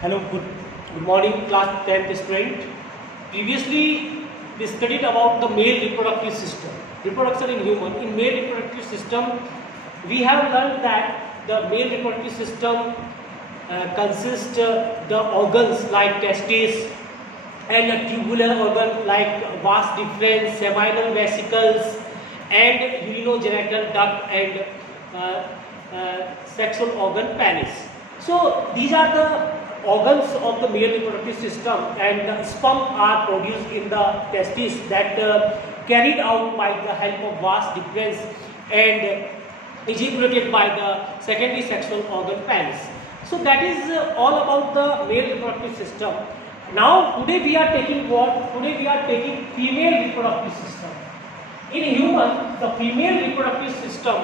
Hello, good morning, class 10th student. Previously, we studied about the male reproductive system, reproduction in human. In male reproductive system, we have learned that the male reproductive system consists the organs like testes and a tubular organ like vas deferens, seminal vesicles, and urinogenital duct and sexual organ penis. So these are the organs of the male reproductive system, and the sperm are produced in the testes that carried out by the help of vas deferens and ejaculated by the secondary sexual organ penis. So that is all about the male reproductive system. Now today we are taking what? Today we are taking female reproductive system. In human, the female reproductive system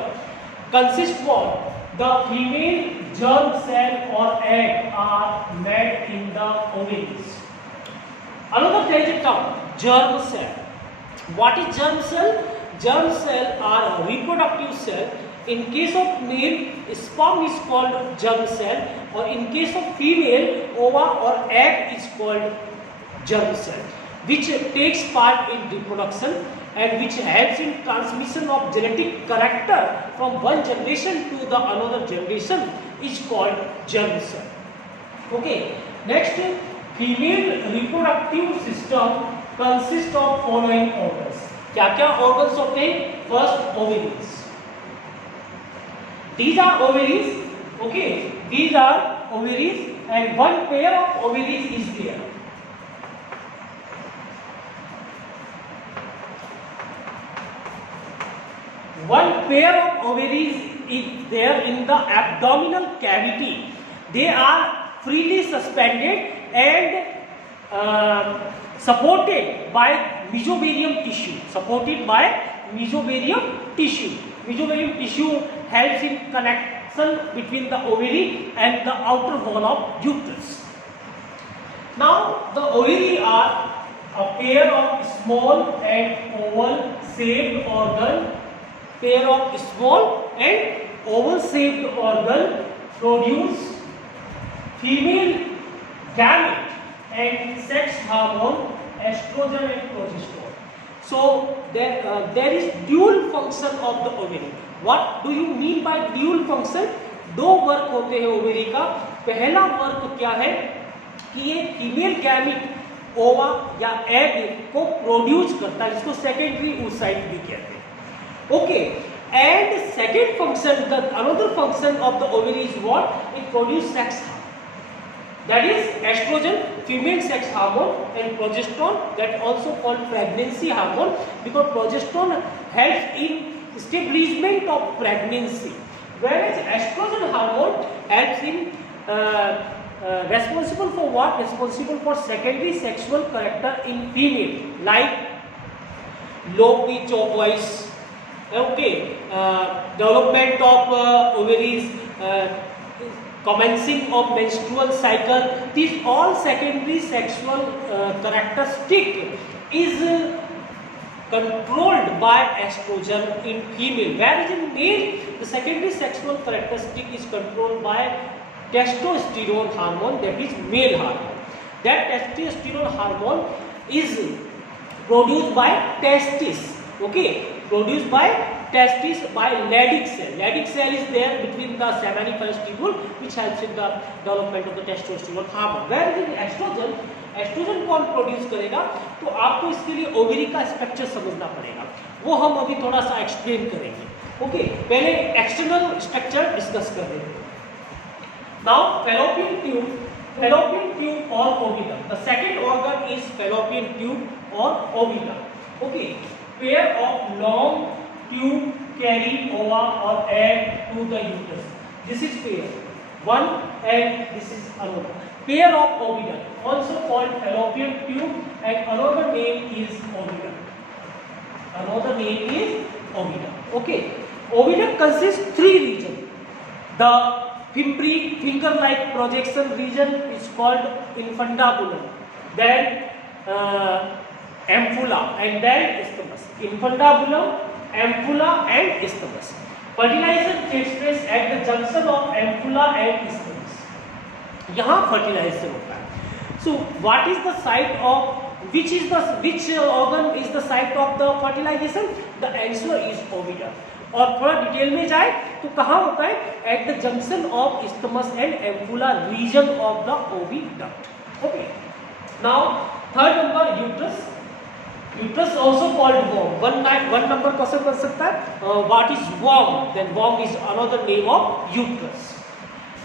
consists what? The female germ cell or egg are made in the ovaries. Another technical term, germ cell. What is germ cell? Germ cell are a reproductive cell. In case of male, sperm is called germ cell, or in case of female, ova or egg is called germ cell, which takes part in reproduction and which helps in transmission of genetic character from one generation to the another generation is called germ cell. Okay. Next, female reproductive system consists of following organs. क्या क्या organs होते हैं? First, ovaries. These are ovaries. Okay. These are ovaries, and one pair of ovaries is there. One pair of ovaries is there in the abdominal cavity. They are freely suspended and supported by mesothelium tissue. Supported by mesothelium tissue. Mesothelium tissue helps in connection between the ovary and the outer wall of uterus. Now the ovary are a pair of small and oval shaped organ. Pair of small and oval shaped organ produce female gamete and sex hormone estrogen and progesterone. So there is dual function of the ovary. What do you mean by dual function? दो वर्क होते हैं ओवेरी का. पहला वर्क क्या है कि ये female gamete ओवा या एग को प्रोड्यूस करता है, जिसको सेकेंडरी oocyte भी कहते हैं. Okay, and second function, the another function of the ovary is what? It produces sex hormone. That is estrogen, female sex hormone, and progesterone, that also called pregnancy hormone, because progesterone helps in establishment of pregnancy, whereas estrogen hormone helps in responsible for what? Responsible for secondary sexual character in female, like low pitch of voice. Okay, development of ovaries, commencing of menstrual cycle. These all secondary sexual characteristic is controlled by estrogen in female, whereas in male the secondary sexual characteristic is controlled by testosterone hormone, that is male hormone. That testosterone hormone is produced by testes. Okay, produced by testis by Leydig cell. Leydig cell is there between the seminiferous tubule, which helps in the development of the testosterone hormone. Whereas in estrogen, estrogen कौन produce करेगा? तो आपको इसके लिए ओवरी का स्ट्रक्चर समझना पड़ेगा, वो हम अभी थोड़ा सा एक्सप्लेन करेंगे. ओके, पहले एक्सटर्नल स्ट्रक्चर डिस्कस कर रहे हैं. नाउ फैलोपियन ट्यूब और ओविडम. The second organ is fallopian tube और ओविडम. Okay, pair of long tube carry ova or egg to the uterus. This is pair one, and this is another. Pair of ovidum, also called fallopian tube, and another name is ovidum. Another name is ovidum. Okay, ovidum consists three regions. The finger-like projection region is called infundibulum. Then ampulla, and then isthmus. Infundibulum, ampulla, and isthmus. Fertilization takes place at the junction of ampulla and isthmus. यहाँ फर्टिलाइजेशन होता है। So what is the site of which organ is the site of the fertilization? The answer is oviduct. और थोड़ा डिटेल में जाए तो कहाँ होता है? At the junction of isthmus and ampulla region of the oviduct. Okay. Now third number, uterus. Uterus also called womb. One number question बन सकता है. What is womb? Then womb is another name of uterus.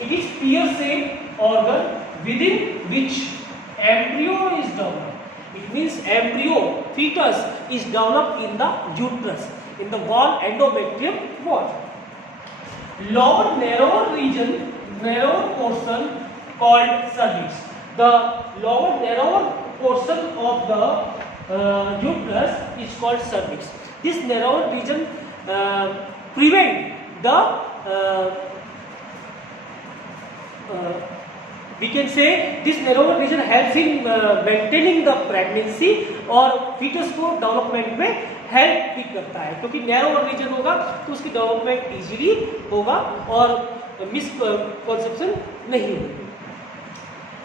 It is pear-shaped organ within which embryo is developed. It means embryo, fetus is developed in the uterus, in the wall, endometrium wall. Lower narrower region, narrower portion called cervix. The lower narrower portion of the uterus is called cervix. This narrower region prevent the we can say this narrower region helps in maintaining the pregnancy और fetus को डेवलपमेंट में हेल्प भी करता है, क्योंकि narrower region होगा तो उसकी डेवलपमेंट इजीली होगा और मिसकंसेप्शन नहीं होगी।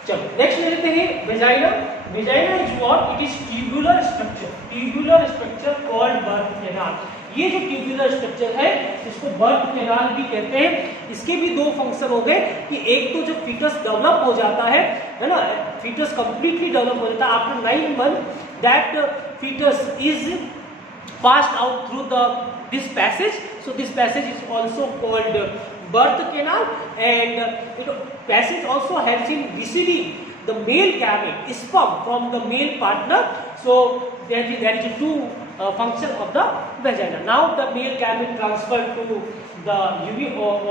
चलो नेक्स्ट ले लेते हैं vagina. Vagina is what? It is tubular structure, tubular structure called birth canal. ये जो ट्यूबुलर स्ट्रक्चर है इसको बर्थ कैनाल भी कहते हैं। इसके भी दो फंक्शन हो गए कि एक तो जब फीटस डेवलप हो जाता है ना, फीटस कंप्लीटली डेवलप हो जाता है after 9 month, that fetus is passed out through this passage. So this passage is also called birth canal, and it passage also helps in receiving the male gamete, sperm from the male partner. So there is a two function of the vagina. Now the male gamete transferred to the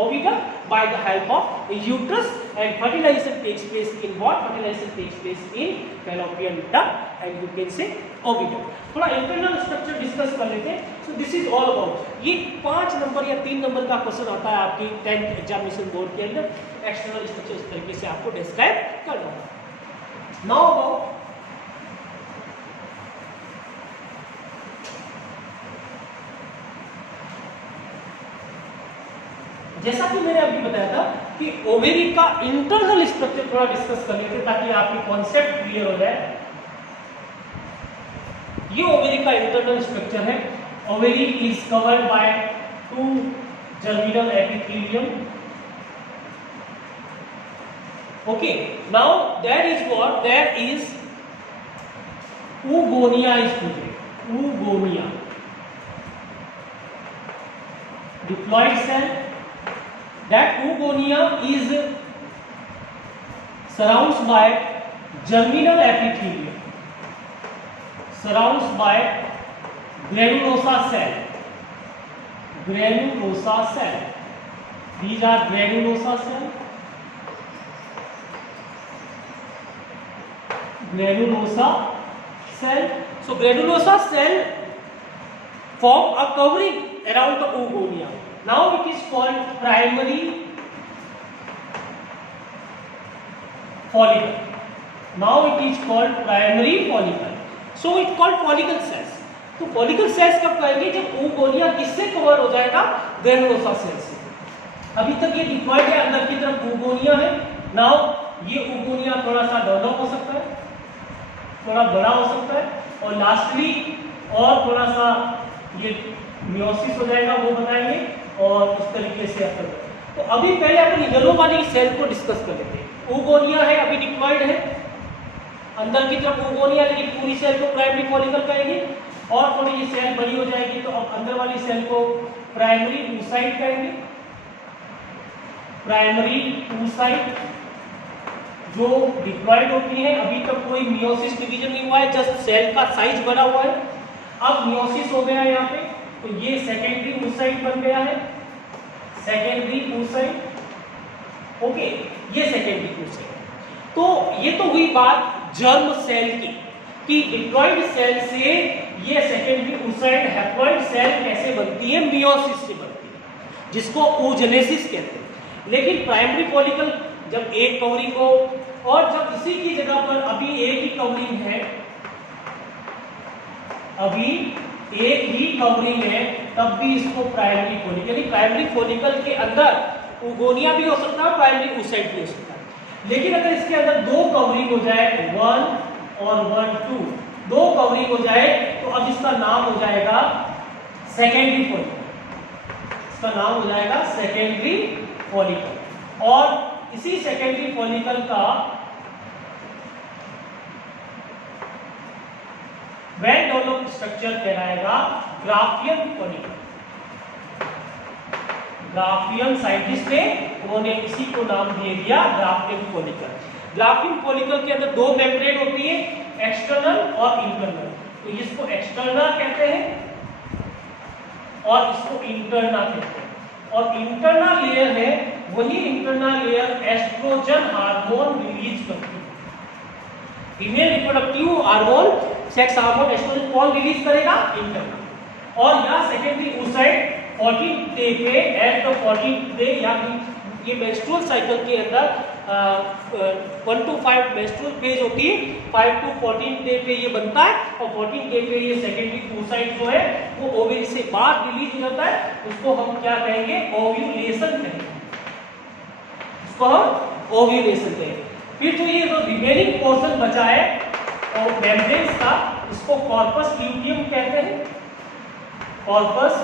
oviduct by the help of uterus, and fertilization takes place in what? Fertilization takes place in fallopian duct, and you can say oviduct. थोड़ा internal structure discuss कर लेते हैं। सो this is all about, ये 5 नंबर या 3 नंबर का क्वेश्चन आता है आपकी 10th एग्जामिनेशन बोर्ड के अंदर। एक्सटर्नल स्ट्रक्चर इस तरीके से आपको डिस्क्राइब करना है। नाउ अबाउट जैसा कि मैंने अभी बताया था कि ओवेरी का इंटरनल स्ट्रक्चर थोड़ा डिस्कस कर लेते ताकि आपकी कॉन्सेप्ट क्लियर हो जाए। ये ओवेरी का इंटरनल स्ट्रक्चर है। Ovary is covered by 2 germinal epithelium. Okay, now there is what? There is oogonia is present. Oogonia, diploid cell. That oogonia is surrounds by germinal epithelium, surrounds by granulosa cell. Granulosa cell. These are granulosa cell. Granulosa cell. So granulosa cell form a covering around the oogonia. Now it is called primary follicle. Now it is called primary follicle. So it called follicle cells. तो follicle cells कब कहेंगे? जब oogonia किससे कवर हो जाएगा? granulosa cell से। अभी तक ये डिप्लॉयड है, अंदर की तरफ oogonia है। Now ये oogonia थोड़ा सा डेवलप हो सकता है, थोड़ा बड़ा हो सकता है, और लास्टली और थोड़ा सा ये मियोसिस हो जाएगा, वो बताएंगे, और इस तरीके से अफेक्ट। तो अभी पहले अपन येलो वाली सेल को डिस्कस कर लेते हैं। oogonia है, अभी डिप्लॉयड है, अंदर की तरफ oogonia, लेकिन पूरी सेल को प्राइमरी फॉलिकल कहेंगे, और थोड़ी ये सेल बड़ी हो जाएगी तो अब अंदर वाली सेल को प्राइमरी oocyte कहेंगे। प्राइमरी oocyte जो डिप्लॉयड होती है, अभी तक कोई मियोसिस डिवीजन नहीं हुआ है, जस्ट सेल का साइज बड़ा हुआ है। अब मियोसिस हो गया है यहाँ पे, तो ये सेकेंडरी oocyte बन गया है, सेकेंडरी oocyte। ओके, ये सेकेंडरी oocyte। तो ये तो हुई बात जर्म सेल की कि डिप्लॉयड सेल से ये सेकेंडरी oocyte हैप्लॉयड सेल कैसे बनती है? मियोसिस से बनती है, जिसको oogenesis कहते हैं। लेकिन प्राइमरी फॉलिकल जब एक कवरिंग हो, और जब इसी की जगह पर अभी एक ही कवरिंग है, अभी एक ही कवरिंग है, तब भी इसको प्राइमरी फॉलिकल, यानी प्राइमरी फॉलिकल के अंदर oogonia भी हो सकता है, प्राइमरी oocyte भी हो सकता है। लेकिन अगर इसके अंदर दो कवरिंग हो जाए 1 और 1 2, दो कवरिंग हो जाए तो अब इसका नाम हो जाएगा सेकेंडरी फॉलिकल। इसका नाम हो जाएगा सेकेंडरी फॉलिकल। और इसी सेकेंडरी फॉलिकल का वेल डेवलप्ड स्ट्रक्चर कहलाएगा ग्राफियन फॉलिकल। ग्राफियन साइंटिस्ट ने उन्होंने इसी को नाम दे दिया ग्राफियन फॉलिकल। ग्राफियन फॉलिकल के अंदर दो मेम्ब्रेन होती है, एक्सटर्नल और इंटरनल। तो इसको एक्सटर्नल कहते हैं और इसको इंटरनल कहते हैं। और इंटरनल लेयर है, वही internal layer estrogen hormone release करती है। Female reproductive hormone, sex hormone estrogen कौन रिलीज करेगा? इंटरनल। और यहाँ सेकेंडरी oocyte 14 डे पे एट द 14 डे या ये मेंस्ट्रुअल साइकिल के अंदर 1 to 5 मेंस्ट्रुअल फेज होती है, 5 to 14 डे पे ये बनता है और 14 डे पे ये सेकेंडरी oocyte जो है वो ओवरी से बाहर रिलीज हो जाता है। उसको हम क्या कहेंगे? ओव्यूलेशन कहेंगे। इसको हम ओव्यूलेशन कहेंगे। फिर जो ये जो रिमेनिंग पोर्शन बचा है और मेम्ब्रेन्स का, इसको कॉर्पस ल्यूटियम कहते हैं। कॉर्पस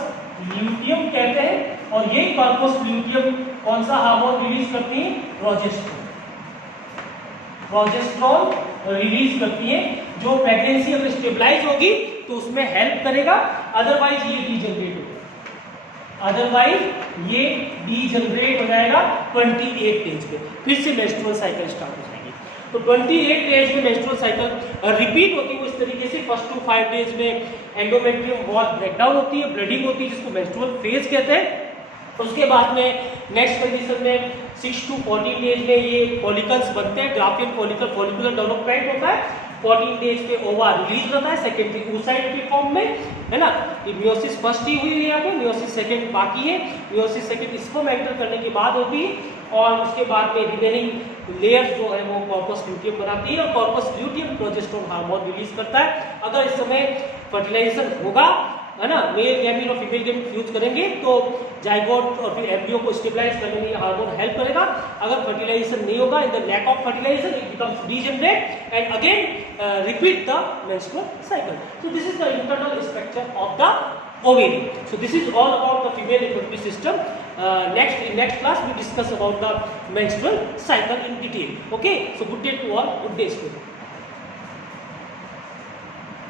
ल्यूटियम कहते हैं। और यही कॉर्पस ल्यूटियम कौन सा हार्मोन रिलीज करती है? प्रोजेस्टेरोन। प्रोजेस्टेरोन रिलीज करती है, जो प्रेगनेंसी अगर स्टेबलाइज होगी तो उसमें हेल्प करेगा, अदरवाइज ये डीजनरेट होगा। अदरवाइज ये डीजनरेट हो जाएगा 28 डेज पे। फिर से मेंस्ट्रुअल साइकिल स्टार्ट हो जाएगी। तो 28 डेज में मेंस्ट्रुअल साइकिल रिपीट होती है। इस तरीके से फर्स्ट टू 5 डेज में एंडोमेट्रियम वॉल ब्रेकडाउन होती है, ब्लीडिंग होती है, जिसको मेंस्ट्रुअल फेज कहते हैं। उसके बाद में नेक्स्ट पोजीशन में 6 to 14 डेज में ये फॉलिकल्स बनते हैं। ग्राफियन फॉलिकल, फॉलिकुलर डेवलपमेंट होता है। 14 डेज पे ओवा रिलीज होता है सेकेंडरी oocyte के फॉर्म में, है ना। ये मियोसिस फर्स्ट ही हुई है, यहाँ पे मियोसिस सेकंड बाकी है। मियोसिस सेकंड स्पर्म एंटर करने के बाद होती है और उसके बाद में रिमेनिंग लेयर्स जो है वो कॉर्पस ल्यूटियम बनाती है और corpus luteum progesterone hormone release करता है। अगर इस समय फर्टिलाइजेशन होगा, है ना, मेल गैमीट और फीमेल गैमीट फ्यूज करेंगे तो जाइगोट और फिर एम्ब्रियो को स्टेबलाइज करने में ये हार्मोन हेल्प करेगा। अगर फर्टिलाइजेशन नहीं होगा, in the lack of fertilisation it becomes degenerate and again repeat the menstrual cycle. So this is the internal structure of the ovary. So this is all about the female reproductive system. In next class we discuss about the menstrual cycle in detail. Okay, so good day to all, good day students.